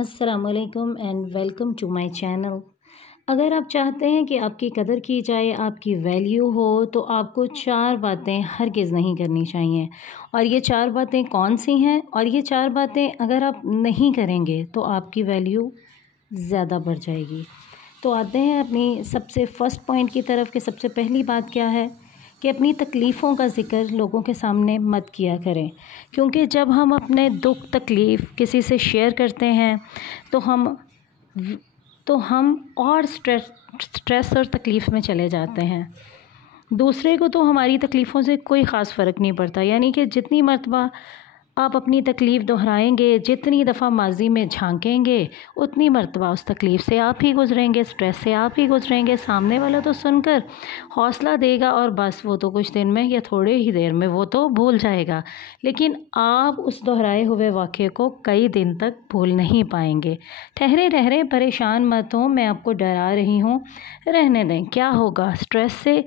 अस्सलामुअलैकुम and welcome to my channel. अगर आप चाहते हैं कि आपकी कदर की जाए, आपकी वैल्यू हो, तो आपको 4 बातें हरगिज़ नहीं करनी चाहिए। और ये 4 बातें कौन सी हैं? और ये 4 बातें अगर आप नहीं करेंगे तो आपकी वैल्यू ज़्यादा बढ़ जाएगी। तो आते हैं अपनी सबसे फर्स्ट पॉइंट की तरफ कि सबसे पहली बात क्या है कि अपनी तकलीफ़ों का ज़िक्र लोगों के सामने मत किया करें, क्योंकि जब हम अपने दुख तकलीफ़ किसी से शेयर करते हैं तो हम और स्ट्रेस और तकलीफ़ में चले जाते हैं। दूसरे को तो हमारी तकलीफ़ों से कोई ख़ास फ़र्क नहीं पड़ता, यानी कि जितनी मर्तबा आप अपनी तकलीफ़ दोहराएंगे, जितनी दफ़ा माज़ी में झांकेंगे, उतनी मर्तबा उस तकलीफ़ से आप ही गुज़रेंगे, स्ट्रेस से आप ही गुज़रेंगे। सामने वाला तो सुनकर हौसला देगा और बस वो तो कुछ दिन में या थोड़े ही देर में वो तो भूल जाएगा, लेकिन आप उस दोहराए हुए वाक़े को कई दिन तक भूल नहीं पाएंगे। ठहरे ठहरे परेशान मत हो, मैं आपको डरा रही हूँ, रहने दें। क्या होगा? स्ट्रेस से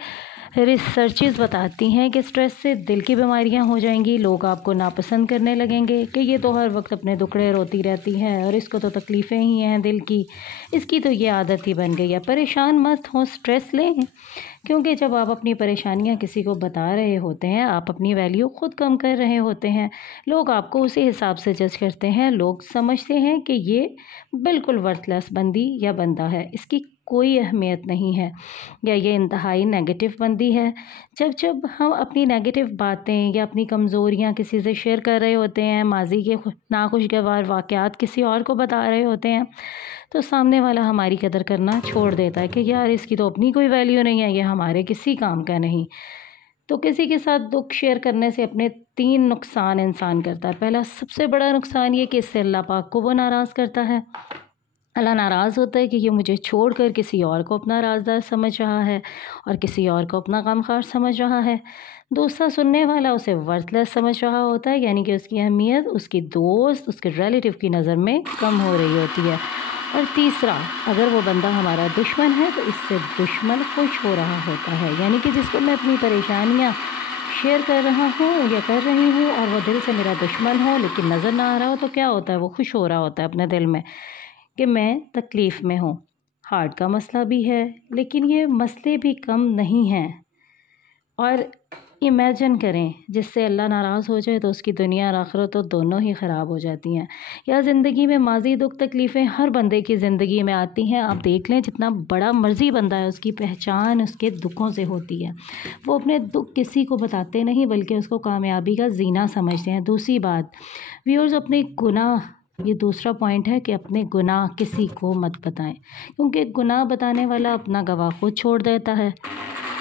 रिसर्चेज़ बताती हैं कि स्ट्रेस से दिल की बीमारियां हो जाएंगी। लोग आपको नापसंद करने लगेंगे कि ये तो हर वक्त अपने दुखड़े रोती रहती है और इसको तो तकलीफ़ें ही हैं दिल की, इसकी तो ये आदत ही बन गई है। परेशान मत हो, स्ट्रेस लें, क्योंकि जब आप अपनी परेशानियां किसी को बता रहे होते हैं, आप अपनी वैल्यू ख़ुद कम कर रहे होते हैं। लोग आपको उसी हिसाब से जज करते हैं। लोग समझते हैं कि ये बिल्कुल वर्थलेस बंदी या बंदा है, इसकी कोई अहमियत नहीं है, या ये इंतहाई नेगेटिव बंदी है। जब हम अपनी नेगेटिव बातें या अपनी कमज़ोरियाँ किसी से शेयर कर रहे होते हैं, माजी के नाखुशगवार वाक़यात किसी और को बता रहे होते हैं, तो सामने वाला हमारी कदर करना छोड़ देता है कि यार इसकी तो अपनी कोई वैल्यू नहीं है, ये हमारे किसी काम का नहीं। तो किसी के साथ दुख शेयर करने से अपने 3 नुकसान इंसान करता है। पहला सबसे बड़ा नुकसान ये कि इससे अल्लाह पाक को वो नाराज़ करता है। अल्लाह नाराज़ होता है कि ये मुझे छोड़कर किसी और को अपना राज़दार समझ रहा है और किसी और को अपना गमख़ार समझ रहा है। दूसरा, सुनने वाला उसे वर्थलेस समझ रहा होता है, यानी कि उसकी अहमियत उसकी दोस्त, उसके रिलेटिव की नज़र में कम हो रही होती है। और तीसरा, अगर वो बंदा हमारा दुश्मन है तो इससे दुश्मन खुश हो रहा होता है, यानी कि जिसको मैं अपनी परेशानियाँ शेयर कर रहा हूँ या कर रही हूँ और वो दिल से मेरा दुश्मन हो लेकिन नज़र ना आ रहा हो, तो क्या होता है, वो खुश हो रहा होता है अपने दिल में कि मैं तकलीफ़ में हूँ। हार्ट का मसला भी है, लेकिन ये मसले भी कम नहीं हैं। और इमेजिन करें, जिससे अल्लाह नाराज़ हो जाए तो उसकी दुनिया और आखिरत तो दोनों ही ख़राब हो जाती हैं। या ज़िंदगी में माजी दुख तकलीफ़ें हर बंदे की ज़िंदगी में आती हैं। आप देख लें, जितना बड़ा मर्ज़ी बंदा है उसकी पहचान उसके दुखों से होती है। वो अपने दुख किसी को बताते नहीं, बल्कि उसको कामयाबी का ज़ीना समझते हैं। दूसरी बात व्यूअर्स, अपने गुनाह, ये दूसरा पॉइंट है कि अपने गुनाह किसी को मत बताएं, क्योंकि गुनाह बताने वाला अपना गवाह खुद छोड़ देता है।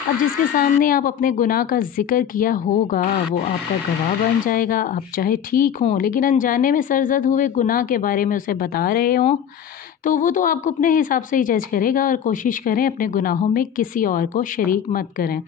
अब जिसके सामने आप अपने गुनाह का जिक्र किया होगा वो आपका गवाह बन जाएगा। आप चाहे ठीक हों, लेकिन अनजाने में सरजद हुए गुनाह के बारे में उसे बता रहे हों, तो वो तो आपको अपने हिसाब से ही जज करेगा। और कोशिश करें अपने गुनाहों में किसी और को शरीक मत करें,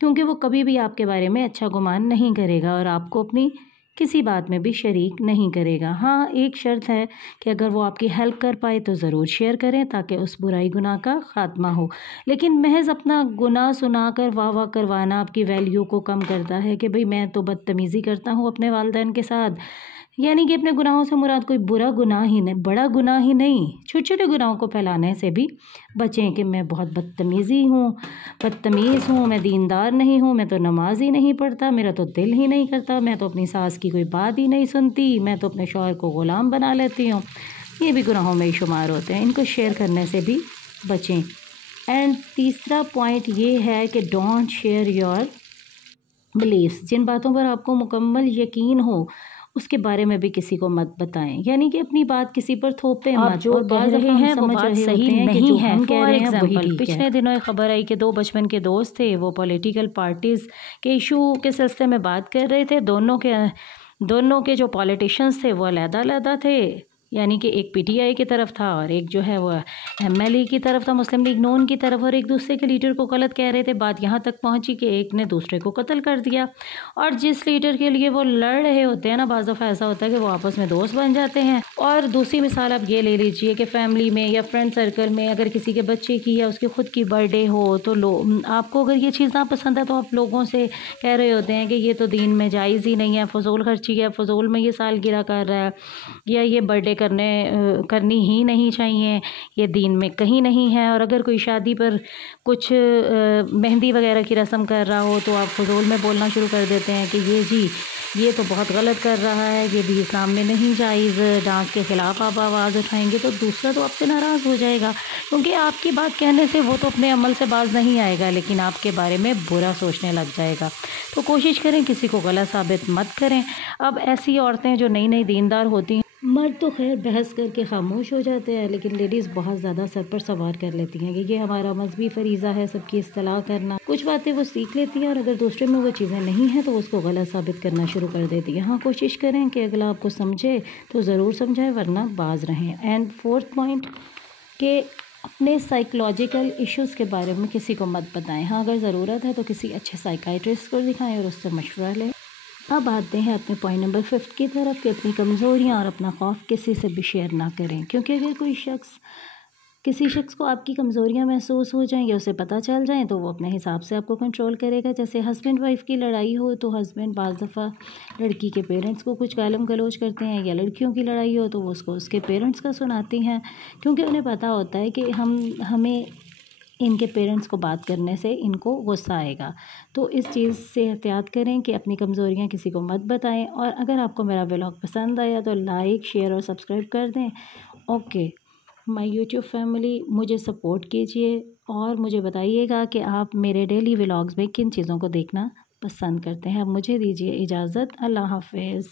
क्योंकि वो कभी भी आपके बारे में अच्छा गुमान नहीं करेगा और आपको अपनी किसी बात में भी शरीक नहीं करेगा। हाँ, एक शर्त है कि अगर वो आपकी हेल्प कर पाए तो ज़रूर शेयर करें, ताकि उस बुराई गुनाह का ख़ात्मा हो। लेकिन महज़ अपना गुनाह सुनाकर वाह वाह करवाना आपकी वैल्यू को कम करता है कि भाई मैं तो बदतमीज़ी करता हूँ अपने वालिदैन के साथ, यानी कि अपने गुनाहों से मुराद कोई बुरा गुनाह ही नहीं, बड़ा गुनाह ही नहीं, छोटे छोटे गुनाहों को फैलाने से भी बचें कि मैं बहुत बदतमीज़ हूँ, मैं दीनदार नहीं हूँ, मैं तो नमाज ही नहीं पढ़ता, मेरा तो दिल ही नहीं करता, मैं तो अपनी सास की कोई बात ही नहीं सुनती, मैं तो अपने शौहर को ग़ुलाम बना लेती हूँ। ये भी गुनाहों में ही शुमार होते हैं, इनको शेयर करने से भी बचें। एंड तीसरा पॉइंट ये है कि डोंट शेयर योर बिलीव्स। जिन बातों पर आपको मुकम्मल यकीन हो उसके बारे में भी किसी को मत बताएं, यानी कि अपनी बात किसी पर थोपें मत। जो कह रहे हैं वो बात सही नहीं है। कह रहे हैं वही ठीक है। पिछले दिनों एक खबर आई कि 2 बचपन के दोस्त थे, वो पॉलिटिकल पार्टीज़ के इशू के सिलसिले में बात कर रहे थे। दोनों के जो पॉलिटिशियंस थे वो अलग-अलग थे, यानी कि एक पीटीआई की तरफ था और एक जो है वो एमएलए की तरफ था, मुस्लिम लीग नून की तरफ, और एक दूसरे के लीडर को गलत कह रहे थे। बात यहाँ तक पहुँची कि एक ने दूसरे को कत्ल कर दिया। और जिस लीडर के लिए वो लड़ रहे होते हैं ना, बाज़ दफ़ा ऐसा होता है कि वो आपस में दोस्त बन जाते हैं। और दूसरी मिसाल आप ये ले लीजिए कि फ़ैमिली में या फ्रेंड सर्कल में अगर किसी के बच्चे की या उसकी ख़ुद की बर्थडे हो, तो आपको अगर ये चीज़ ना पसंद है तो आप लोगों से कह रहे होते हैं कि ये तो दीन में जायज़ ही नहीं है, फ़ज़ूल खर्ची है, फ़ज़ूल में ये सालगिरह कर रहा है, या ये बर्थडे करनी ही नहीं चाहिए, ये दीन में कहीं नहीं है। और अगर कोई शादी पर कुछ मेहंदी वगैरह की रस्म कर रहा हो तो आप फजूल में बोलना शुरू कर देते हैं कि ये तो बहुत गलत कर रहा है, ये भी इस्लाम में नहीं जायज़, डांस के ख़िलाफ़ आप आवाज़ उठाएंगे तो दूसरा तो आपसे नाराज़ हो जाएगा, क्योंकि आपकी बात कहने से वो तो अपने अमल से बाज नहीं आएगा, लेकिन आपके बारे में बुरा सोचने लग जाएगा। तो कोशिश करें किसी को गलत साबित मत करें। अब ऐसी औरतें जो नई नई दीनदार होती हैं, मर्द तो खैर बहस करके ख़ामोश हो जाते हैं, लेकिन लेडीज़ बहुत ज़्यादा सर पर सवार कर लेती हैं कि ये हमारा मजहबी फ़रीज़ा है सबकी इस्तिलाह करना। कुछ बातें वो सीख लेती हैं और अगर दूसरे में वो चीज़ें नहीं हैं तो उसको गलत साबित करना शुरू कर देती हैं। हाँ, कोशिश करें कि अगला आपको समझे तो ज़रूर समझाए, वरना बाज रहें। एंड फोर्थ पॉइंट कि अपने साइकोलॉजिकल इश्यूज़ के बारे में किसी को मत बताएं। हाँ, अगर ज़रूरत है तो किसी अच्छे साइकाइट्रिस्ट को दिखाएं और उससे मशवरा लें। अब आते हैं अपने पॉइंट नंबर 5 की तरफ कि अपनी कमज़ोरियाँ और अपना खौफ किसी से भी शेयर ना करें, क्योंकि अगर किसी शख्स को आपकी कमज़ोरियाँ महसूस हो जाएं या उसे पता चल जाएं तो वो अपने हिसाब से आपको कंट्रोल करेगा। जैसे हस्बैंड वाइफ की लड़ाई हो तो हस्बैंड बाज़ दफ़ा लड़की के पेरेंट्स को कुछ गालम गलोच करते हैं, या लड़कियों की लड़ाई हो तो वो उसको उसके पेरेंट्स का सुनाती हैं, क्योंकि उन्हें पता होता है कि हमें इनके पेरेंट्स को बात करने से इनको गुस्सा आएगा। तो इस चीज़ से एहतियात करें कि अपनी कमज़ोरियाँ किसी को मत बताएं। और अगर आपको मेरा व्लॉग पसंद आया तो लाइक, शेयर और सब्सक्राइब कर दें। ओके माय यूट्यूब फैमिली, मुझे सपोर्ट कीजिए और मुझे बताइएगा कि आप मेरे डेली व्लॉग्स में किन चीज़ों को देखना पसंद करते हैं। अब मुझे दीजिए इजाज़त। अल्लाह हाफ़िज़।